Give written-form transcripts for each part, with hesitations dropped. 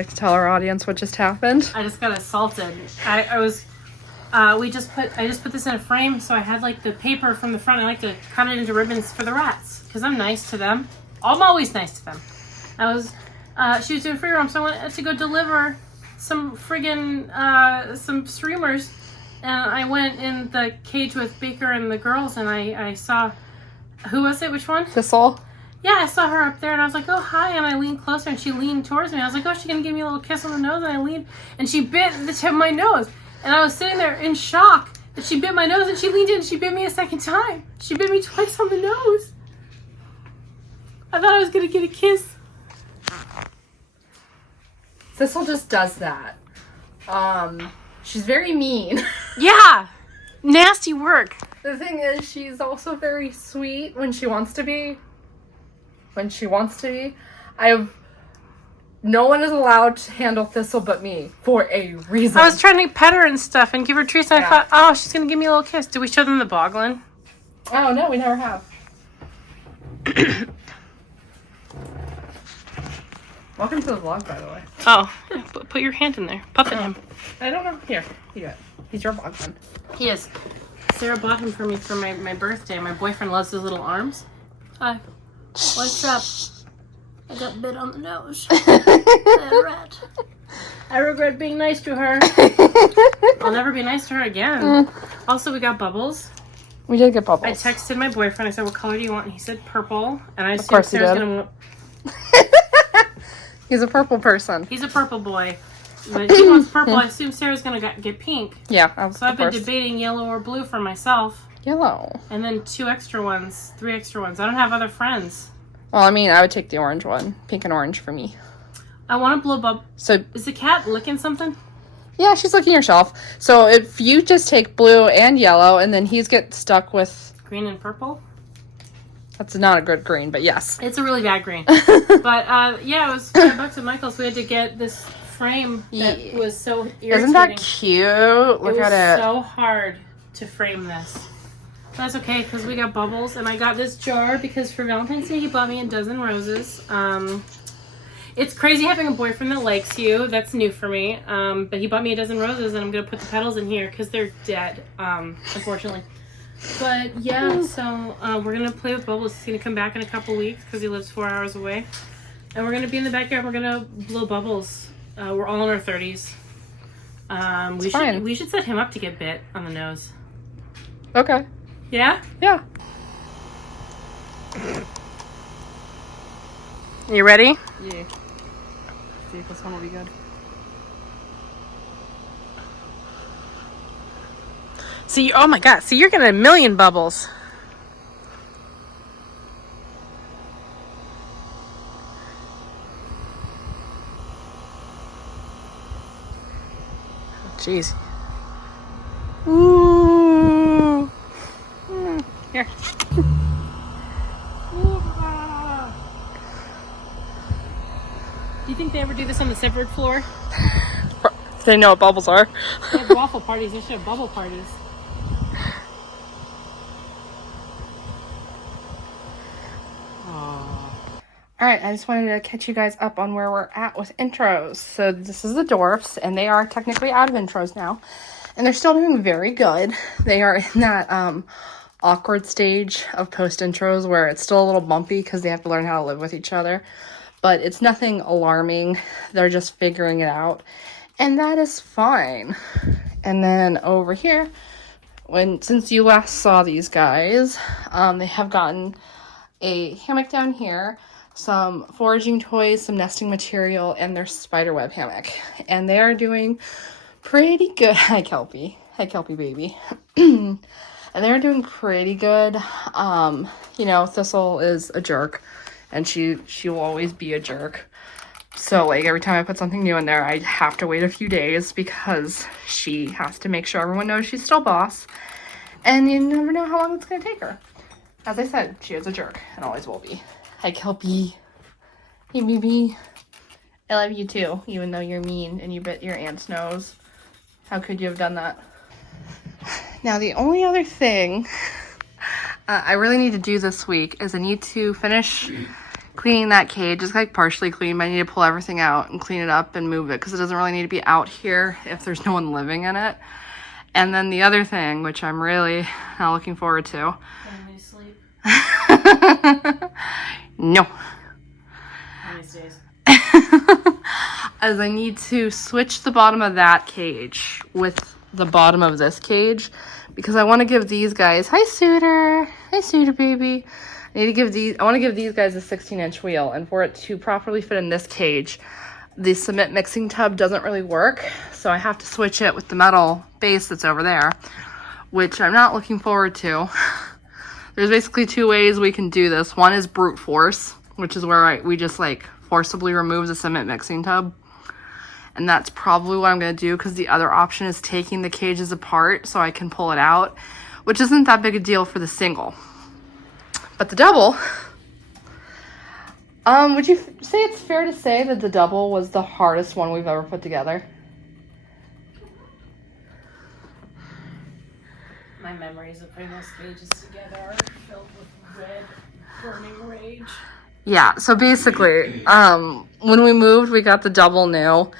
Like to tell our audience what just happened. I just got assaulted. I just put this in a frame, so I had like the paper from the front. I like to cut it into ribbons for the rats because I'm nice to them. I'm always nice to them. She was doing free roam, so I went to go deliver some friggin' some streamers, and I went in the cage with Baker and the girls, and I saw, who was it? Which one? Thistle. Yeah, I saw her up there, and I was like, oh, hi, and I leaned closer, and she leaned towards me. I was like, oh, she's gonna give me a little kiss on the nose, and I leaned, and she bit the tip of my nose, and I was sitting there in shock that she bit my nose, and she leaned in, and she bit me a second time. She bit me twice on the nose. I thought I was gonna get a kiss. Thistle just does that. She's very mean. Yeah, nasty work. The thing is, she's also very sweet when she wants to be. No one is allowed to handle Thistle but me for a reason. I was trying to pet her and stuff and give her treats, and I thought, oh, she's gonna give me a little kiss. Did we show them the boglin? Oh no, we never have. Welcome to the vlog, by the way. Oh, put your hand in there. Puppet him. I don't know. Here, you do it. He's your boglin. He is. Sarah bought him for me for my birthday. My boyfriend loves his little arms. Hi. What's up? I got bit on the nose. That rat. I regret being nice to her. I'll never be nice to her again. Also, we got bubbles. We did get bubbles. I texted my boyfriend. I said, what color do you want? And he said purple. And I assumed course he Sarah's did. going to want... He's a purple person. He's a purple boy. But he wants purple. I assume Sarah's going to get pink. Yeah. So I've been debating yellow or blue for myself. Yellow. And then 3 extra ones. I don't have other friends. Well, I mean, I would take the orange one. Pink and orange for me. I want to blow bubble. So, is the cat licking something? Yeah, she's licking herself. So if you just take blue and yellow, and then he's get stuck with... green and purple? That's not a good green, but yes. It's a really bad green. But, yeah, it was $5 at Michael's. We had to get this frame that was so irritating. Isn't that cute? Look at it. It was so hard to frame this. That's okay, because we got bubbles, and I got this jar because for Valentine's Day he bought me a dozen roses. It's crazy having a boyfriend that likes you. That's new for me. But he bought me a dozen roses, and I'm going to put the petals in here because they're dead, unfortunately. But, yeah, so we're going to play with bubbles. He's going to come back in a couple weeks because he lives 4 hours away. And we're going to be in the backyard. We're going to blow bubbles. We're all in our 30s. We should set him up to get bit on the nose. Okay. Yeah? Yeah. You ready? Yeah. See if this one will be good. See, oh my god, see, you're getting a million bubbles. Jeez. Ooh. Here. Do you think they ever do this on the separate floor? They know what bubbles are. They have waffle parties. They should have bubble parties. All right, I just wanted to catch you guys up on where we're at with intros. So this is the dwarfs, and they are technically out of intros now. And they're still doing very good. They are in that awkward stage of post intros where it's still a little bumpy because they have to learn how to live with each other. But it's nothing alarming. They're just figuring it out. And that is fine. And then over here, since you last saw these guys, they have gotten a hammock down here, some foraging toys, some nesting material, and their spiderweb hammock. And they are doing pretty good. Hi, Kelpie. Hi, Kelpie baby. And they're doing pretty good. You know, Thistle is a jerk, and she will always be a jerk. So, like, every time I put something new in there, I have to wait a few days because she has to make sure everyone knows she's still boss. And you never know how long it's going to take her. As I said, she is a jerk and always will be. Hi, Kelpie. Hey, baby. I love you too, even though you're mean and you bit your aunt's nose. How could you have done that? Now, the only other thing I really need to do this week is I need to finish cleaning that cage. It's like partially clean, but I need to pull everything out and clean it up and move it because it doesn't really need to be out here if there's no one living in it. And then the other thing, which I'm really not looking forward to. Want me to sleep? No. One of these days. As I need to switch the bottom of that cage with the bottom of this cage because I want to give these guys, hi Suitor baby. I want to give these guys a 16-inch wheel, and for it to properly fit in this cage, the cement mixing tub doesn't really work, so I have to switch it with the metal base that's over there, which I'm not looking forward to. There's basically two ways we can do this. One is brute force, which is where we just like forcibly remove the cement mixing tub. And that's probably what I'm going to do because the other option is taking the cages apart so I can pull it out, which isn't that big a deal for the single. But the double, would you say it's fair to say that the double was the hardest one we've ever put together? My memories of putting those cages together are filled with red, burning rage. Yeah, so basically, when we moved, we got the double new.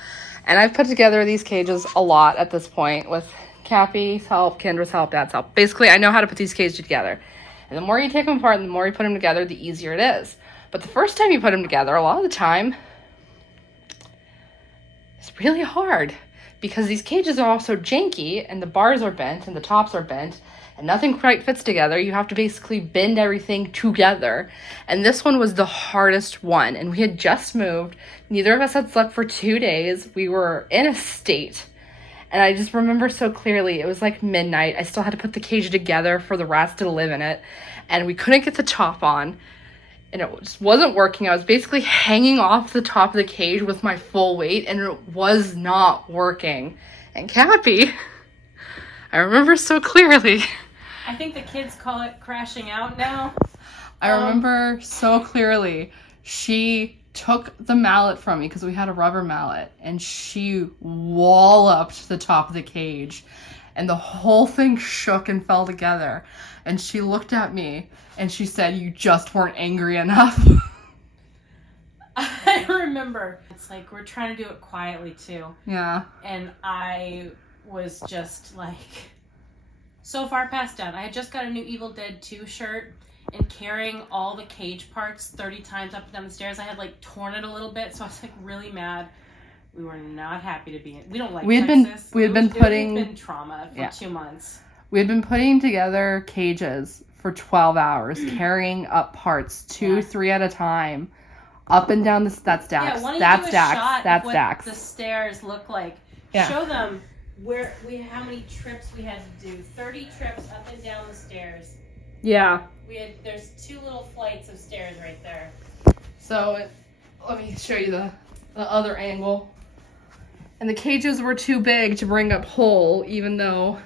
And I've put together these cages a lot at this point with Cappy's help, Kendra's help, Dad's help. Basically, I know how to put these cages together. And the more you take them apart and the more you put them together, the easier it is. But the first time you put them together, a lot of the time, it's really hard. Because these cages are all so janky, and the bars are bent, and the tops are bent, and nothing quite fits together. You have to basically bend everything together. And this one was the hardest one. And we had just moved. Neither of us had slept for 2 days. We were in a state. And I just remember so clearly, it was like midnight. I still had to put the cage together for the rats to live in it. And we couldn't get the top on. And it just wasn't working. I was basically hanging off the top of the cage with my full weight, and it was not working. And Cappy, I remember so clearly. I think the kids call it crashing out now. I remember so clearly. She took the mallet from me because we had a rubber mallet, and she walloped the top of the cage, and the whole thing shook and fell together. And she looked at me and she said, "You just weren't angry enough." I remember. It's like we're trying to do it quietly too. Yeah. And I was just like so far past done. I had just got a new Evil Dead 2 shirt, and carrying all the cage parts 30 times up and down the stairs, I had like torn it a little bit, so I was like really mad. We were not happy to be in. We don't like Texas. We had been putting. It had been trauma for 2 months. We had been putting together cages for 12 hours, carrying up parts 2-3 at a time, up and down the that's stacks. Yeah, why don't that's you do a stacks. shot That's of stacks. what the stairs look like? Yeah. Show them how many trips we had to do. 30 trips up and down the stairs. Yeah. There's 2 little flights of stairs right there. So let me show you the other angle. And the cages were too big to bring up whole, even though,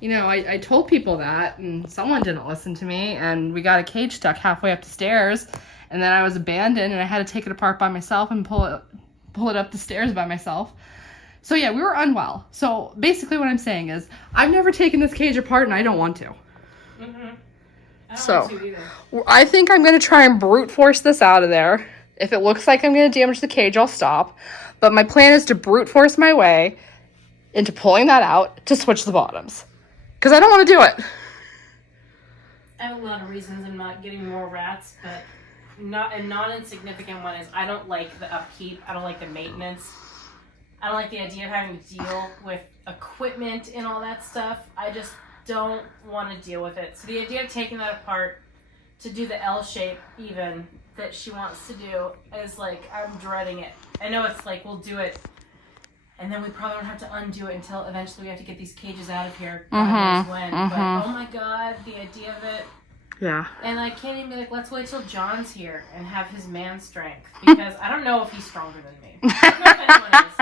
you know, I told people that, and someone didn't listen to me, and we got a cage stuck halfway up the stairs, and then I was abandoned, and I had to take it apart by myself and pull it up the stairs by myself. So yeah, we were unwell. So basically what I'm saying is, I've never taken this cage apart, and I don't want to. Mm-hmm. I don't want to either. I think I'm going to try and brute force this out of there. If it looks like I'm going to damage the cage, I'll stop. But my plan is to brute force my way into pulling that out to switch the bottoms. Because I don't want to do it. I have a lot of reasons I'm not getting more rats, but a non-insignificant one is I don't like the upkeep. I don't like the maintenance. I don't like the idea of having to deal with equipment and all that stuff. I just don't want to deal with it. So the idea of taking that apart to do the L shape even that she wants to do is like, I'm dreading it. I know it's like, we'll do it, and then we probably don't have to undo it until eventually we have to get these cages out of here. God knows when. But oh my God, the idea of it. Yeah. And I can't even be like, let's wait till John's here and have his man strength, because I don't know if he's stronger than me. I don't know if anyone is,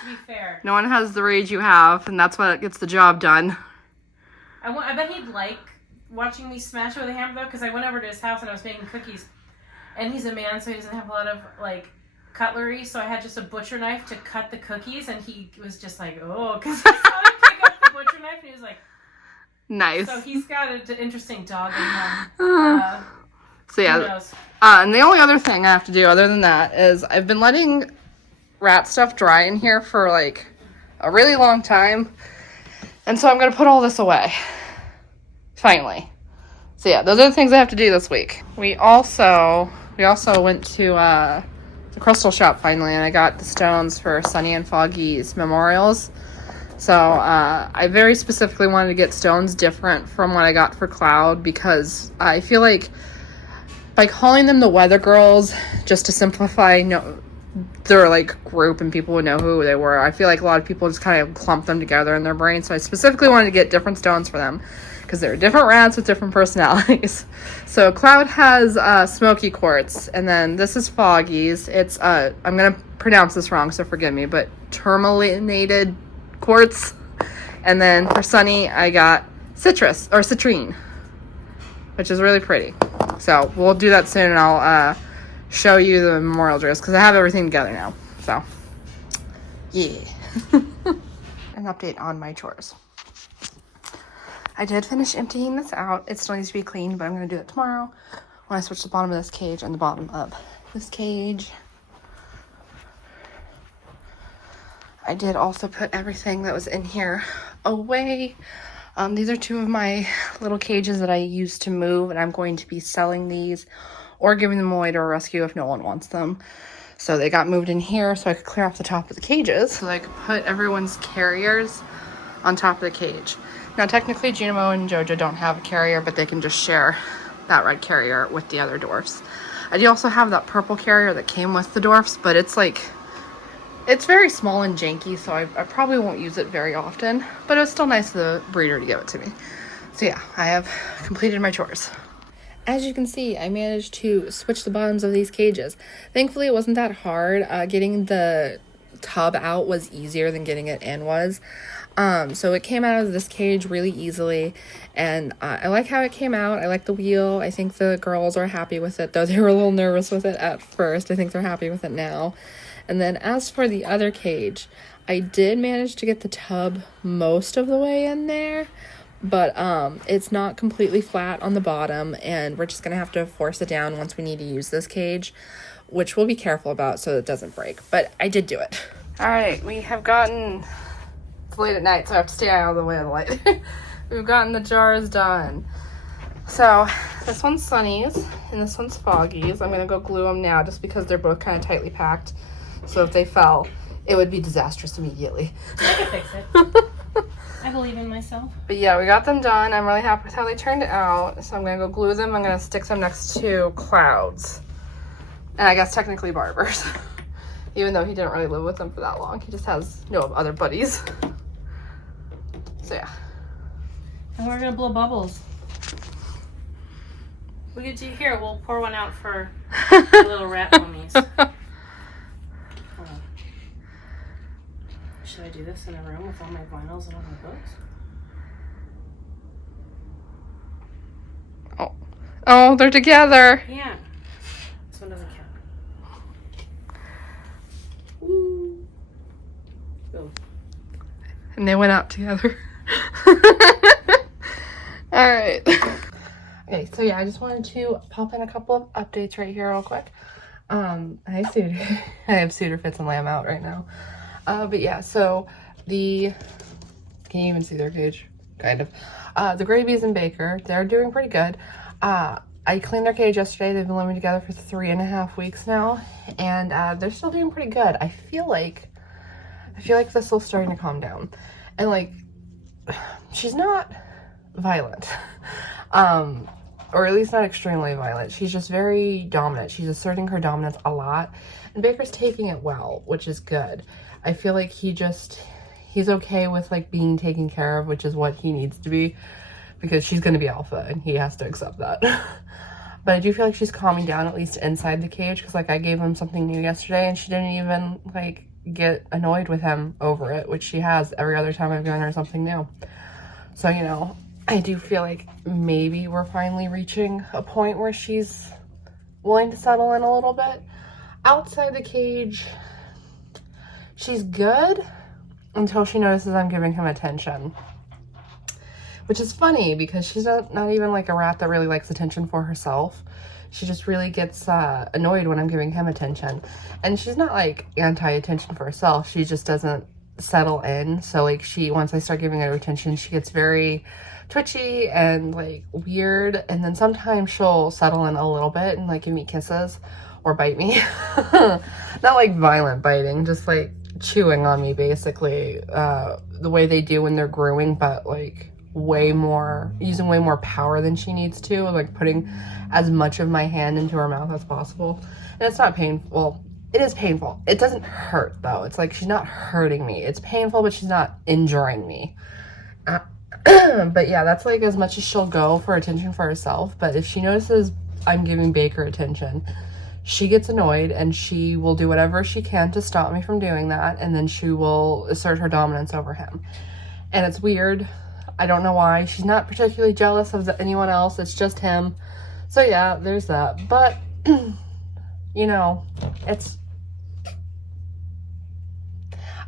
to be fair. No one has the rage you have, and that's what gets the job done. I bet he'd like watching me smash with a hammer, though, because I went over to his house and I was making cookies. And he's a man, so he doesn't have a lot of, like, cutlery, so I had just a butcher knife to cut the cookies, and he was just like, oh, because he saw me pick up the butcher knife, and he was like... Nice. So he's got an interesting dog in him. So yeah. Who knows? And the only other thing I have to do other than that is I've been letting rat stuff dry in here for like a really long time. And so I'm going to put all this away. Finally. So yeah, those are the things I have to do this week. We also went to the crystal shop finally, and I got the stones for Sunny and Foggy's memorials. So I very specifically wanted to get stones different from what I got for Cloud, because I feel like by calling them the Weather Girls, just to simplify, their like group and people would know who they were. I feel like a lot of people just kind of clump them together in their brain. So I specifically wanted to get different stones for them because they're different rats with different personalities. So Cloud has smoky quartz, and then this is Foggy's. It's I'm gonna pronounce this wrong, so forgive me, but tourmalinated quartz. And then for Sunny, I got citrine, which is really pretty. So we'll do that soon, and I'll show you the memorial dress because I have everything together now. So yeah. An update on my chores. I did finish emptying this out. It still needs to be cleaned, but I'm going to do it tomorrow when I switch the bottom of this cage and the bottom of this cage. I did also put everything that was in here away. These are two of my little cages that I used to move, and I'm going to be selling these or giving them away to a rescue if no one wants them. So they got moved in here so I could clear off the top of the cages so I could put everyone's carriers on top of the cage. Now technically Junimo and Jojo don't have a carrier, but they can just share that red carrier with the other dwarfs. I do also have that purple carrier that came with the dwarfs, but it's very small and janky, so I probably won't use it very often, but it was still nice of the breeder to give it to me. So yeah, I have completed my chores. As you can see, I managed to switch the bottoms of these cages. Thankfully, it wasn't that hard. Getting the tub out was easier than getting it in was. So it came out of this cage really easily, and I like how it came out. I like the wheel. I think the girls are happy with it, though they were a little nervous with it at first. I think they're happy with it now. And then as for the other cage, I did manage to get the tub most of the way in there, but it's not completely flat on the bottom, and we're just gonna have to force it down once we need to use this cage, which we'll be careful about so it doesn't break, but I did do it. All right, we have gotten, it's late at night, so I have to stay out of the way of the light. We've gotten the jars done. So this one's Sunny's and this one's Foggy's. I'm gonna go glue them now just because they're both kind of tightly packed. So if they fell, it would be disastrous immediately. I can fix it. I believe in myself. But yeah, we got them done. I'm really happy with how they turned out. So I'm going to go glue them. I'm going to stick them next to Cloud's. And I guess technically Barber's. Even though he didn't really live with them for that long. He just has no other buddies. So yeah. And we're going to blow bubbles. We could do here. We'll pour one out for the little rat homies. Should I do this in a room with all my vinyls and all my books? Oh, they're together. Yeah. This one doesn't count. Ooh. Oh. And they went out together. All right. Okay, so yeah, I just wanted to pop in a couple of updates right here real quick. Hi, Suitor. I have Suitor Fits and Lamb out right now. But yeah, so can you even see their cage? Kind of. The Gravies and Baker, they're doing pretty good. I cleaned their cage yesterday. They've been living together for 3.5 weeks now, and they're still doing pretty good. I feel like Thistle's starting to calm down, and like, she's not violent, or at least not extremely violent. She's just very dominant. She's asserting her dominance a lot, and Baker's taking it well, which is good. I feel like he's okay with like being taken care of, which is what he needs to be, because she's going to be alpha and he has to accept that. But I do feel like she's calming down, at least inside the cage, because like I gave him something new yesterday and she didn't even like get annoyed with him over it, which she has every other time I've given her something new. So, you know, I do feel like maybe we're finally reaching a point where she's willing to settle in a little bit. Outside the cage, she's good until she notices I'm giving him attention, which is funny because she's not even like a rat that really likes attention for herself. She just really gets annoyed when I'm giving him attention. And she's not like anti-attention for herself. She just doesn't settle in. So like once I start giving her attention, she gets very twitchy and like weird. And then sometimes she'll settle in a little bit and like give me kisses or bite me. Not like violent biting, just like chewing on me basically, the way they do when they're grooming, but like using way more power than she needs to, like putting as much of my hand into her mouth as possible. And it's not painful. It is painful. It doesn't hurt though. It's like she's not hurting me. It's painful, but she's not injuring me. But yeah, that's like as much as she'll go for attention for herself. But if she notices I'm giving Baker attention, she gets annoyed and she will do whatever she can to stop me from doing that. And then she will assert her dominance over him. And it's weird. I don't know why. She's not particularly jealous of anyone else. It's just him. So yeah, there's that. But, you know,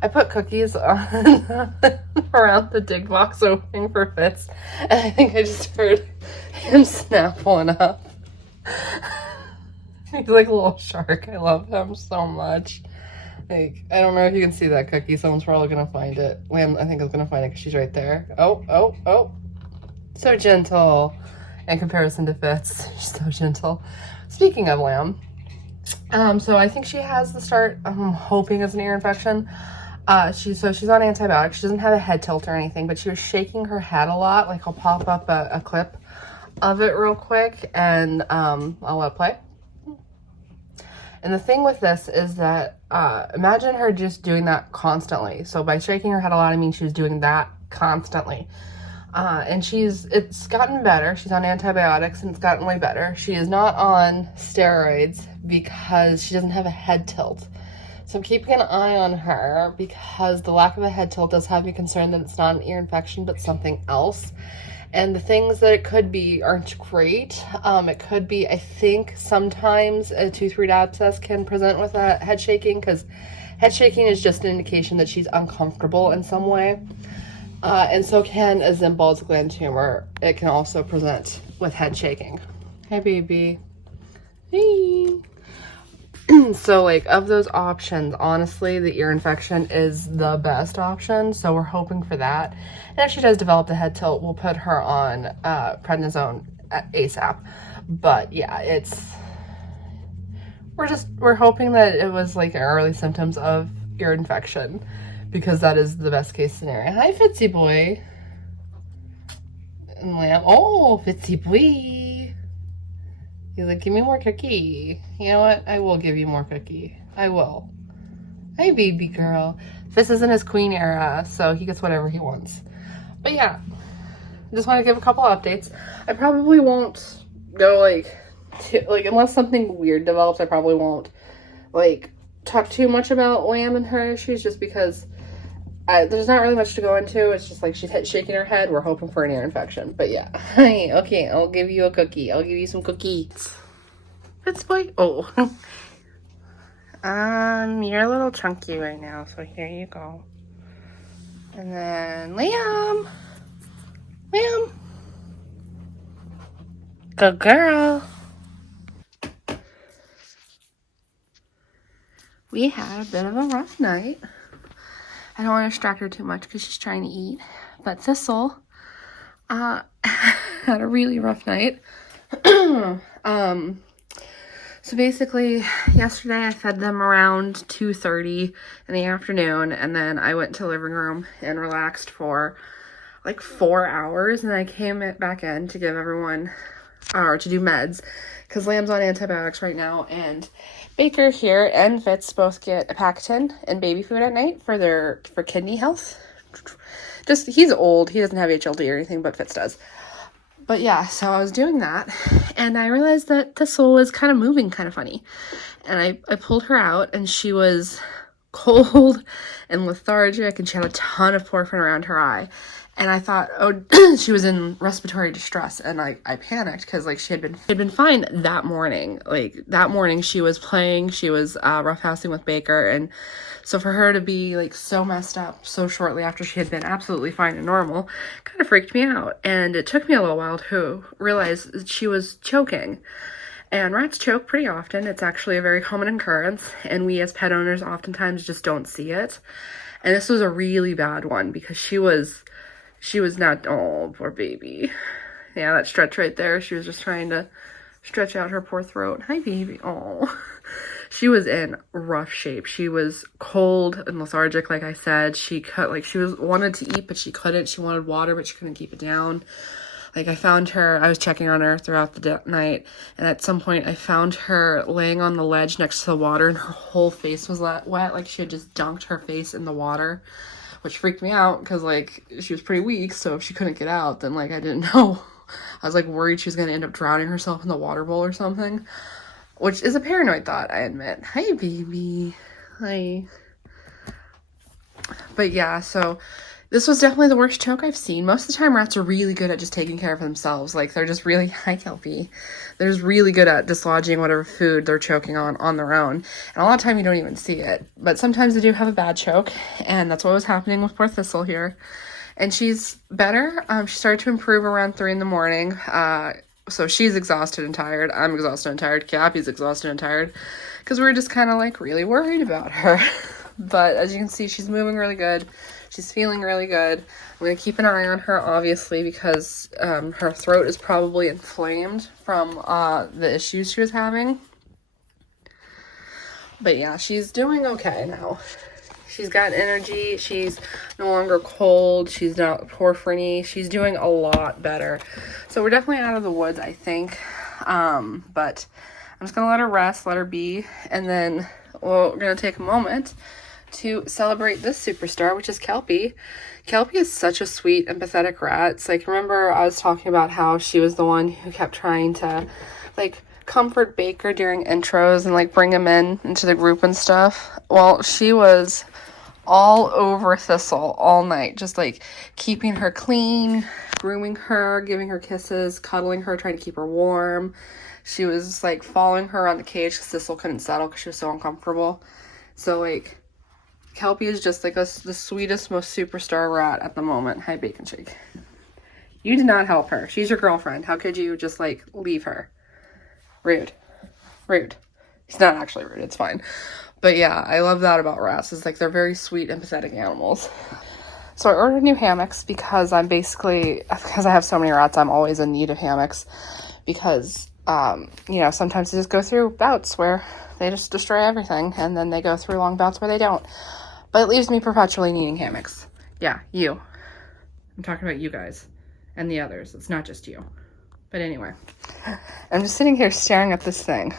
I put cookies on around the dig box opening for Fitz. And I think I just heard him snap one up. He's like a little shark. I love him so much. Like, I don't know if you can see that cookie. Someone's probably gonna find it. Lamb, I think, is gonna find it because she's right there. Oh. So gentle in comparison to Fitz. She's so gentle. Speaking of Lamb, so I think she has the start, I'm hoping it's an ear infection. She's on antibiotics. She doesn't have a head tilt or anything, but she was shaking her head a lot. Like, I'll pop up a clip of it real quick and I'll let it play. And the thing with this is that, imagine her just doing that constantly. So by shaking her head a lot, I mean she was doing that constantly. And it's gotten better. She's on antibiotics and it's gotten way better. She is not on steroids because she doesn't have a head tilt. So I'm keeping an eye on her because the lack of a head tilt does have me concerned that it's not an ear infection, but something else. And the things that it could be aren't great. It could be, I think, sometimes a tooth root abscess can present with a head shaking, because head shaking is just an indication that she's uncomfortable in some way. And so can a Zimbal's gland tumor. It can also present with head shaking. Hey, baby. Hey. So, like, of those options, honestly, the ear infection is the best option. So we're hoping for that. And if she does develop the head tilt, we'll put her on prednisone ASAP. But yeah, we're hoping that it was like early symptoms of ear infection, because that is the best case scenario. Hi, Fitzy boy. And Lamb. Oh, Fitzy boy. He's like, give me more cookie. You know what? I will give you more cookie. I will. Hi, baby girl. This isn't his queen era, so he gets whatever he wants. But yeah, I just want to give a couple updates. I probably won't go unless something weird develops, I probably won't like talk too much about Lamb and her issues, just because there's not really much to go into. It's just like she's shaking her head. We're hoping for an ear infection. But yeah. Okay, I'll give you a cookie. I'll give you some cookies. That's boy. Oh. You're a little chunky right now, so here you go. And then Liam. Good girl. We had a bit of a rough night. I don't want to distract her too much because she's trying to eat. But Thistle had a really rough night. So basically, yesterday I fed them around 2:30 in the afternoon, and then I went to the living room and relaxed for like 4 hours, and I came back in to give everyone, or to do meds, because Lamb's on antibiotics right now, and Baker here and Fitz both get a Pacatin and baby food at night for kidney health. Just, he's old, he doesn't have HLD or anything, but Fitz does. But yeah, so I was doing that, and I realized that Thistle was kind of moving kind of funny. And I pulled her out, and she was cold and lethargic, and she had a ton of porphyrin around her eye. And I thought, oh, she was in respiratory distress, and I panicked because like she had been fine that morning. Like that morning, she was playing, she was roughhousing with Baker, and so for her to be like so messed up so shortly after she had been absolutely fine and normal, kind of freaked me out. And it took me a little while to realize that she was choking. And rats choke pretty often. It's actually a very common occurrence, and we as pet owners oftentimes just don't see it. And this was a really bad one because she was not, oh, poor baby. Yeah, that stretch right there. She was just trying to stretch out her poor throat. Hi, baby. Oh, she was in rough shape. She was cold and lethargic, like I said. She wanted to eat, but she couldn't. She wanted water, but she couldn't keep it down. Like I found her, I was checking on her throughout the night, and at some point I found her laying on the ledge next to the water, and her whole face was wet, like she had just dunked her face in the water, which freaked me out because like she was pretty weak, so if she couldn't get out, then like I didn't know. I was like worried she was going to end up drowning herself in the water bowl or something, which is a paranoid thought, I admit. Hi, baby. Hi. But yeah, so this was definitely the worst choke I've seen. Most of the time, rats are really good at just taking care of themselves. Like, they're just really, hi, Kelpie. They're just really good at dislodging whatever food they're choking on their own. And a lot of time, you don't even see it. But sometimes they do have a bad choke, and that's what was happening with poor Thistle here. And she's better. She started to improve around 3 in the morning. So she's exhausted and tired. I'm exhausted and tired. Cappy's exhausted and tired. Because we're just kind of, like, really worried about her. But as you can see, she's moving really good. She's feeling really good. I'm going to keep an eye on her, obviously, because her throat is probably inflamed from the issues she was having. But yeah, she's doing okay now. She's got energy. She's no longer cold. She's not poor Frinny. She's doing a lot better. So we're definitely out of the woods, I think. But I'm just going to let her rest, let her be. And then we're going to take a moment to celebrate this superstar, which is Kelpie. Kelpie is such a sweet, empathetic rat. It's like, remember I was talking about how she was the one who kept trying to, like, comfort Baker during intros and, like, bring him into the group and stuff? Well, she was all over Thistle all night, just, like, keeping her clean, grooming her, giving her kisses, cuddling her, trying to keep her warm. She was, like, following her around the cage because Thistle couldn't settle because she was so uncomfortable. So, like, Kelpie is just like the sweetest, most superstar rat at the moment. Hi, Bacon Shake. You did not help her. She's your girlfriend. How could you just, like, leave her? Rude. Rude. He's not actually rude. It's fine. But yeah, I love that about rats. Is like they're very sweet, empathetic animals. So I ordered new hammocks because I have so many rats, I'm always in need of hammocks. Because, you know, sometimes they just go through bouts where they just destroy everything. And then they go through long bouts where they don't. But it leaves me perpetually needing hammocks. Yeah, you. I'm talking about you guys and the others. It's not just you. But anyway, I'm just sitting here staring at this thing,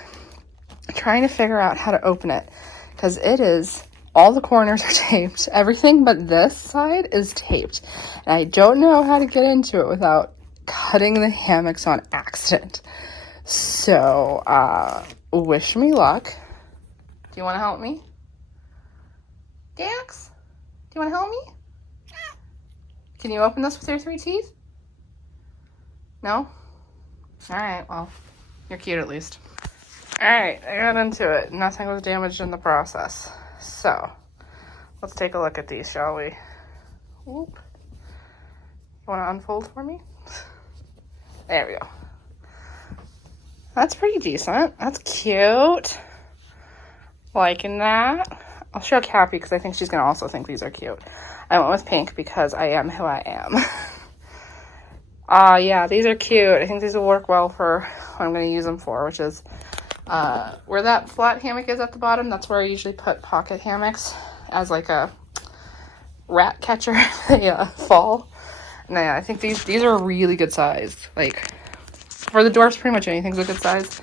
trying to figure out how to open it. Because it is, all the corners are taped. Everything but this side is taped. And I don't know how to get into it without cutting the hammocks on accident. So, wish me luck. Do you want to help me? Dax? Do you want to help me? Can you open this with your 3 teeth? No? Alright, well, you're cute at least. Alright, I got into it. Nothing was damaged in the process. So, let's take a look at these, shall we? Oop. You want to unfold for me? There we go. That's pretty decent. That's cute. Liking that. I'll show Cappy because I think she's going to also think these are cute. I went with pink because I am who I am. Yeah, these are cute. I think these will work well for what I'm going to use them for, which is where that flat hammock is at the bottom. That's where I usually put pocket hammocks as like a rat catcher. Yeah, fall. And yeah, I think these are really good size. Like, for the dwarfs, pretty much anything's a good size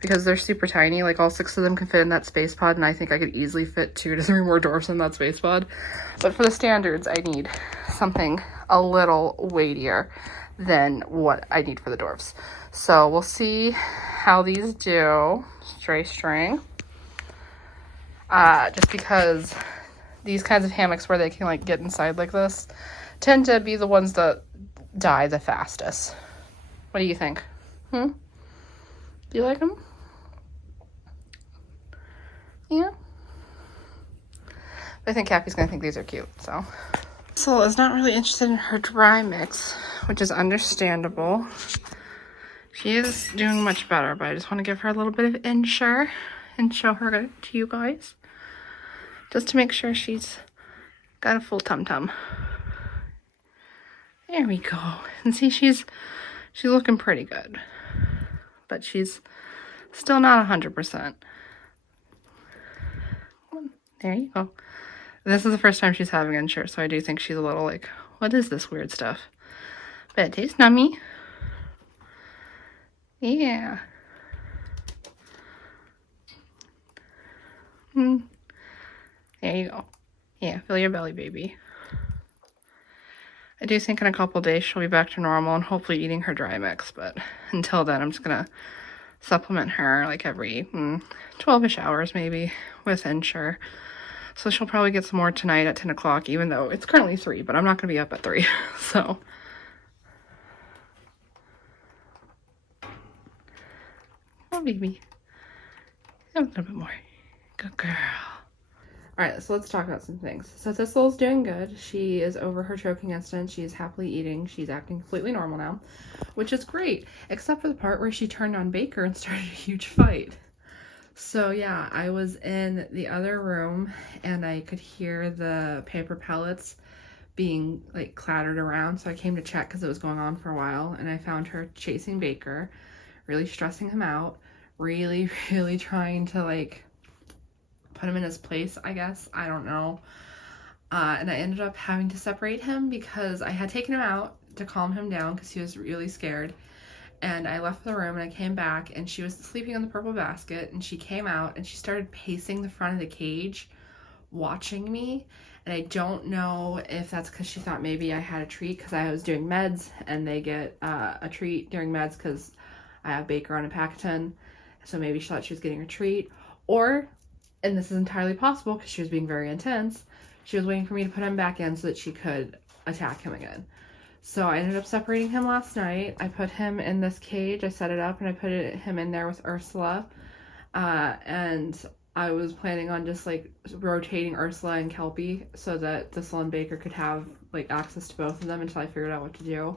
because they're super tiny. Like, all 6 of them can fit in that space pod, and I think I could easily fit 2 to 3 more dwarfs in that space pod. But for the standards, I need something a little weightier than what I need for the dwarfs. So we'll see how these do. Stray string. Just because these kinds of hammocks where they can like get inside like this tend to be the ones that die the fastest. What do you think? Do you like them? Yeah. I think Cappy's gonna think these are cute, so. Thistle is not really interested in her dry mix, which is understandable. She is doing much better, but I just want to give her a little bit of Ensure and show her to you guys. Just to make sure she's got a full tum-tum. There we go. And see, she's looking pretty good. But she's still not 100%. There you go. This is the first time she's having Ensure, so I do think she's a little like, what is this weird stuff? But it tastes nummy. Yeah. There you go. Yeah, fill your belly, baby. I do think in a couple days she'll be back to normal and hopefully eating her dry mix, but until then I'm just gonna supplement her like every 12-ish hours maybe with Ensure. So she'll probably get some more tonight at 10 o'clock, even though it's currently 3, but I'm not gonna be up at 3, so. Oh, baby. A little bit more. Good girl. Alright, so let's talk about some things. So Thistle's doing good. She is over her choking incident. She's happily eating. She's acting completely normal now, which is great, except for the part where she turned on Baker and started a huge fight. So yeah, I was in the other room and I could hear the paper pellets being like clattered around. So I came to check because it was going on for a while, and I found her chasing Baker, really stressing him out, really trying to like put him in his place, I guess. I don't know. And I ended up having to separate him because I had taken him out to calm him down because he was really scared. And I left the room and I came back and she was sleeping on the purple basket, and she came out and she started pacing the front of the cage watching me. And I don't know if that's because she thought maybe I had a treat because I was doing meds and they get a treat during meds because I have Baker on a Pacaton. So maybe she thought she was getting a treat, or, and this is entirely possible because she was being very intense, she was waiting for me to put him back in so that she could attack him again. So I ended up separating him last night. I put him in this cage. I set it up and I put him in there with Ursula. And I was planning on just like rotating Ursula and Kelpie so that Thistle and Baker could have like access to both of them until I figured out what to do.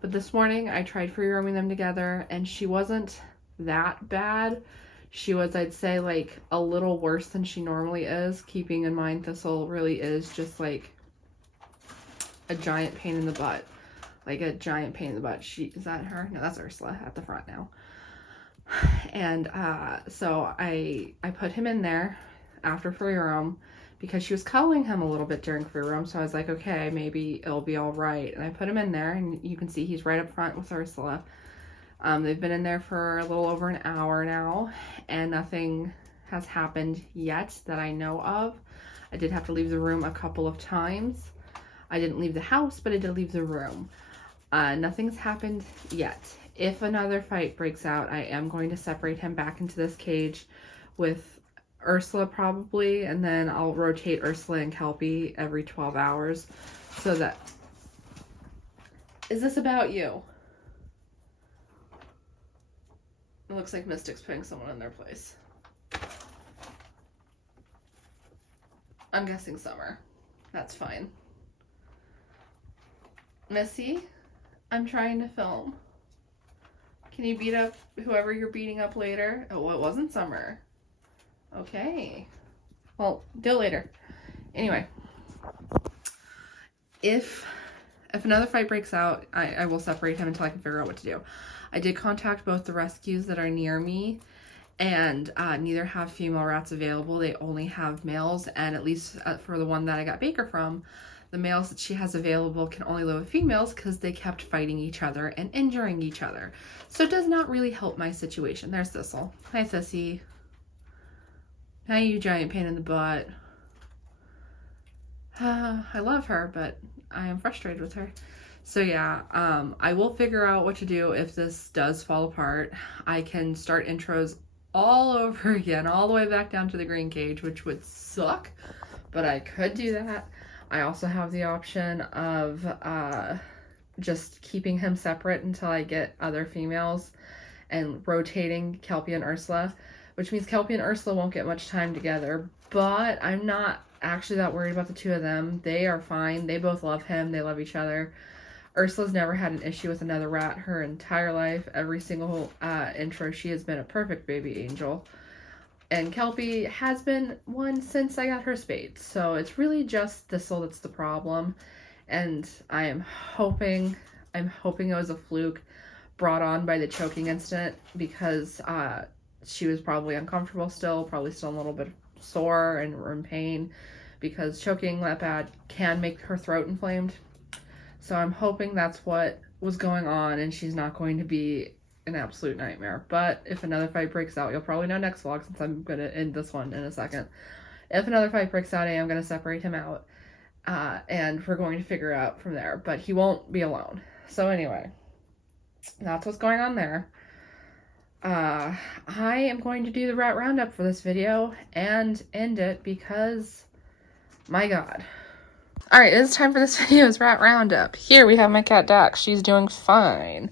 But this morning I tried free roaming them together and she wasn't that bad. She was, I'd say, like a little worse than she normally is, keeping in mind Thistle really is just like a giant pain in the butt. Like a giant pain in the butt. Is that her? No, that's Ursula at the front now. And so I put him in there after free roam because she was cuddling him a little bit during free roam. So I was like, okay, maybe it'll be all right. And I put him in there, and you can see he's right up front with Ursula. They've been in there for a little over an hour now, and nothing has happened yet that I know of. I did have to leave the room a couple of times. I didn't leave the house, but I did leave the room. Nothing's happened yet. If another fight breaks out, I am going to separate him back into this cage with Ursula probably, and then I'll rotate Ursula and Kelpie every 12 hours so that... Is this about you? It looks like Mystic's putting someone in their place. I'm guessing Summer. That's fine. Missy, I'm trying to film. Can you beat up whoever you're beating up later? Oh, it wasn't Summer. Okay. Well, deal later. Anyway. If another fight breaks out, I will separate him until I can figure out what to do. I did contact both the rescues that are near me, and neither have female rats available. They only have males, and at least for the one that I got Baker from, the males that she has available can only live with females because they kept fighting each other and injuring each other. So it does not really help my situation. There's Thistle. Hi, Sissy. Hi, you giant pain in the butt. I love her, but I am frustrated with her. So yeah, I will figure out what to do if this does fall apart. I can start intros all over again, all the way back down to the green cage, which would suck. but I could do that. I also have the option of just keeping him separate until I get other females and rotating Kelpie and Ursula, which means Kelpie and Ursula won't get much time together, but I'm not actually that worried about the two of them. They are fine. They both love him. They love each other. Ursula's never had an issue with another rat her entire life. Every single intro, she has been a perfect baby angel. And Kelpie has been one since I got her spayed. So it's really just Thistle that's the problem. And I'm hoping it was a fluke brought on by the choking incident, because she was probably uncomfortable still, probably still a little bit sore and in pain, because choking that bad can make her throat inflamed. So I'm hoping that's what was going on and she's not going to be an absolute nightmare. But if another fight breaks out, you'll probably know next vlog, since I'm going to end this one in a second. If another fight breaks out, I am going to separate him out. And we're going to figure out from there. But he won't be alone. So anyway, that's what's going on there. I am going to do the rat roundup for this video and end it because, my God. Alright, it is time for this video's rat roundup. Here we have my cat Dax. She's doing fine.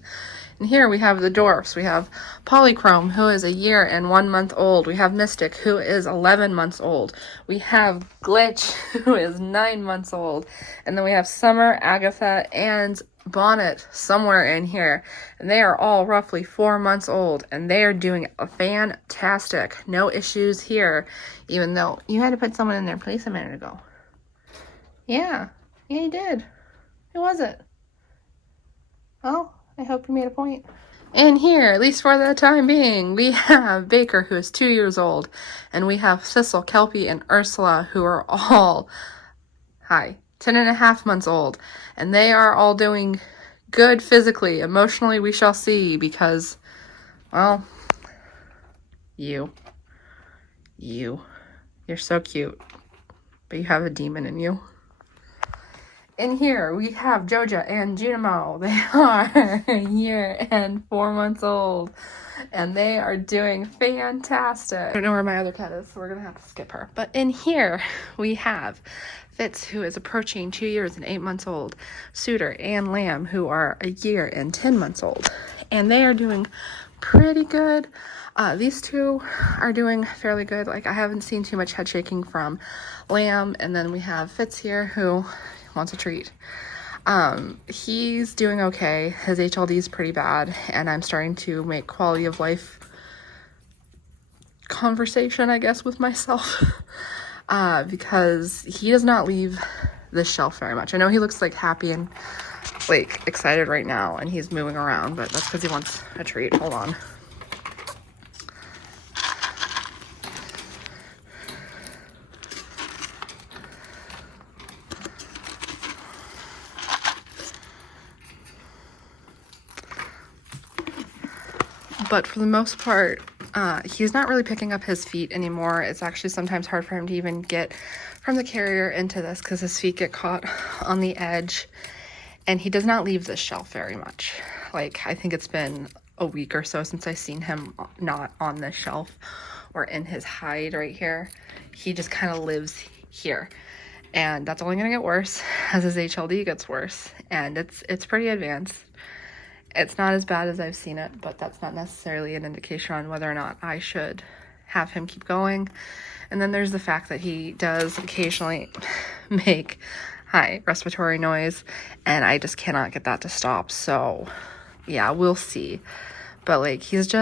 And here we have the dwarfs. We have Polychrome, who is 1 year and 1 month old. We have Mystic, who is 11 months old. We have Glitch, who is 9 months old. And then we have Summer, Agatha, and Bonnet somewhere in here. And they are all roughly 4 months old. And they are doing fantastic. No issues here. Even though you had to put someone in their place a minute ago. Yeah, you did. Who was it? Well, I hope you made a point. And here, at least for the time being, we have Baker, who is 2 years old. And we have Thistle, Kelpie, and Ursula, who are all, 10.5 months old. And they are all doing good physically. Emotionally, we shall see, because, well, you're so cute. But you have a demon in you. In here, we have Joja and Junimo. They are 1 year and 4 months old. And they are doing fantastic. I don't know where my other cat is, so we're going to have to skip her. But in here, we have Fitz, who is approaching 2 years and 8 months old. Suitor and Lamb, who are 1 year and 10 months old. And they are doing pretty good. These two are doing fairly good. Like, I haven't seen too much head shaking from Lamb. And then we have Fitz here, who wants a treat. He's doing okay. His HLD is pretty bad, and I'm starting to make quality of life conversation, I guess, with myself, because he does not leave this shelf very much. I know he looks like happy and like excited right now, and he's moving around, but that's because he wants a treat. Hold on. But for the most part, he's not really picking up his feet anymore. It's actually sometimes hard for him to even get from the carrier into this because his feet get caught on the edge. And he does not leave this shelf very much. Like, I think it's been a week or so since I've seen him not on this shelf or in his hide right here. He just kind of lives here. And that's only going to get worse as his HLD gets worse. And it's pretty advanced. It's not as bad as I've seen it, but that's not necessarily an indication on whether or not I should have him keep going. And then there's the fact that he does occasionally make high respiratory noise, and I just cannot get that to stop. So, yeah, we'll see. But, like, he's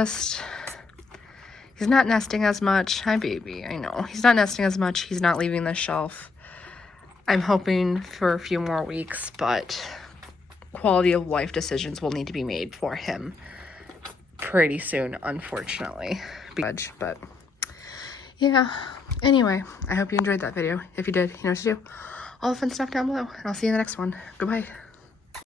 not nesting as much. Hi, baby. I know. He's not nesting as much. He's not leaving the shelf. I'm hoping for a few more weeks, but quality of life decisions will need to be made for him pretty soon, unfortunately. But yeah, anyway, I hope you enjoyed that video. If you did, you know what to do. All the fun stuff down below, and I'll see you in the next one. Goodbye.